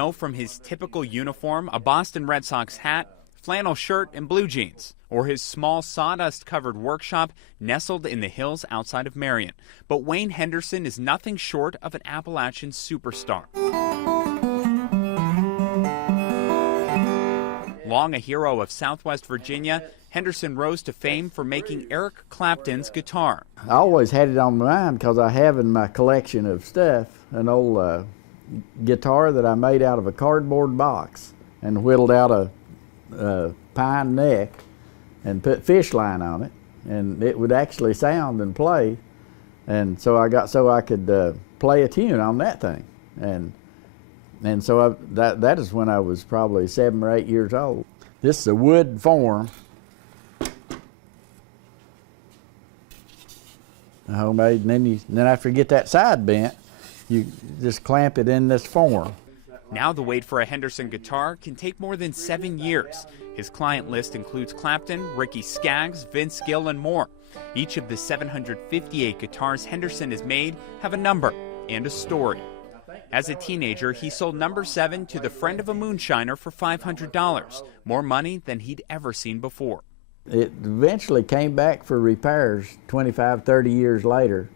know from his typical uniform, a Boston Red Sox hat, flannel shirt, and blue jeans, or his small sawdust-covered workshop nestled in the hills outside of Marion. But Wayne Henderson is nothing short of an Appalachian superstar. Long a hero of Southwest Virginia, Henderson rose to fame for making Eric Clapton's guitar. I always had it on my mind because I have in my collection of stuff an old guitar that I made out of a cardboard box and whittled out a pine neck and put fish line on it, and it would actually sound and play. And so I could play a tune on that thing. And so that is when I was probably 7 or 8 years old. This is a wood form, homemade, and then after you get that side bent, you just clamp it in this form. Now the wait for a Henderson guitar can take more than 7 years. His client list includes Clapton, Ricky Skaggs, Vince Gill, and more. Each of the 758 guitars Henderson has made have a number and a story. As a teenager, he sold number 7 to the friend of a moonshiner for $500, more money than he'd ever seen before. It eventually came back for repairs 25, 30 years later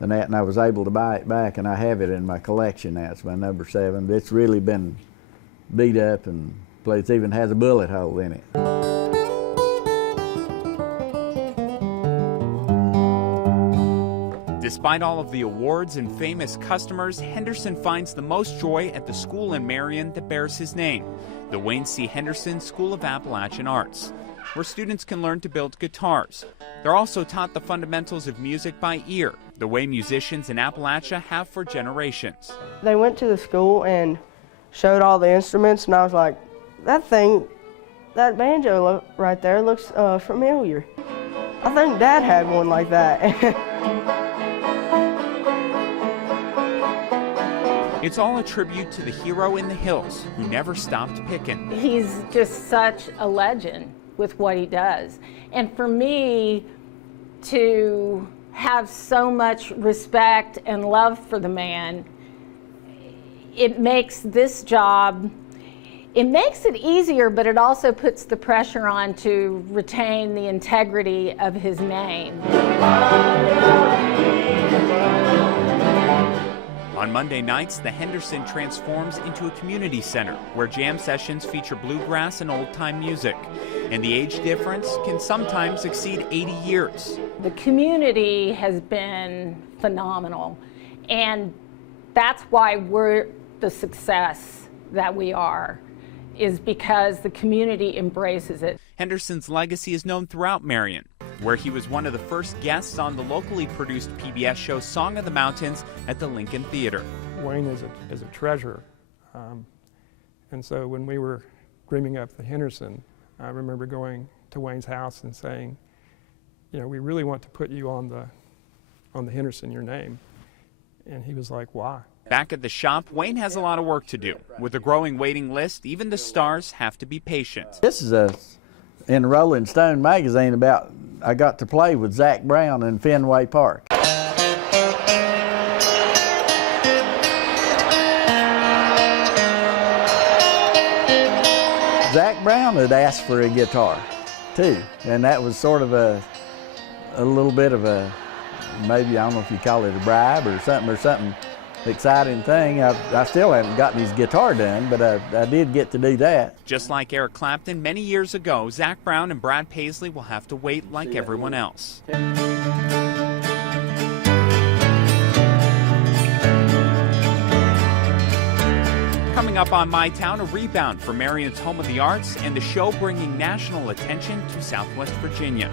than that, and I was able to buy it back, and I have it in my collection now. It's my number 7. It's really been beat up, and it even has a bullet hole in it. Despite all of the awards and famous customers, Henderson finds the most joy at the school in Marion that bears his name, the Wayne C. Henderson School of Appalachian Arts, where students can learn to build guitars. They're also taught the fundamentals of music by ear, the way musicians in Appalachia have for generations. They went to the school and showed all the instruments, and I was like, that banjo right there looks familiar. I think Dad had one like that. It's all a tribute to the hero in the hills who never stopped picking. He's just such a legend with what he does. And for me to have so much respect and love for the man, it makes this job, it makes it easier, but it also puts the pressure on to retain the integrity of his name. On Monday nights, the Henderson transforms into a community center where jam sessions feature bluegrass and old-time music. And the age difference can sometimes exceed 80 years. The community has been phenomenal, and that's why we're the success that we are, is because the community embraces it. Henderson's legacy is known throughout Marion, where he was one of the first guests on the locally produced PBS show Song of the Mountains at the Lincoln Theater. Wayne is a treasure, and so when we were dreaming up the Henderson, I remember going to Wayne's house and saying, you know, we really want to put you on the Henderson, your name. And he was like, why? Back at the shop, Wayne has a lot of work to do. With a growing waiting list, even the stars have to be patient. This is in Rolling Stone magazine about I got to play with Zach Brown in Fenway Park. Zach Brown had asked for a guitar too, and that was sort of a little bit of a, maybe, I don't know if you call it a bribe or something exciting thing. I still haven't gotten his guitar done, but I did get to do that. Just like Eric Clapton many years ago, Zach Brown and Brad Paisley will have to wait like everyone else. Coming up on My Town, a rebound for Marion's Home of the Arts and the show bringing national attention to Southwest Virginia.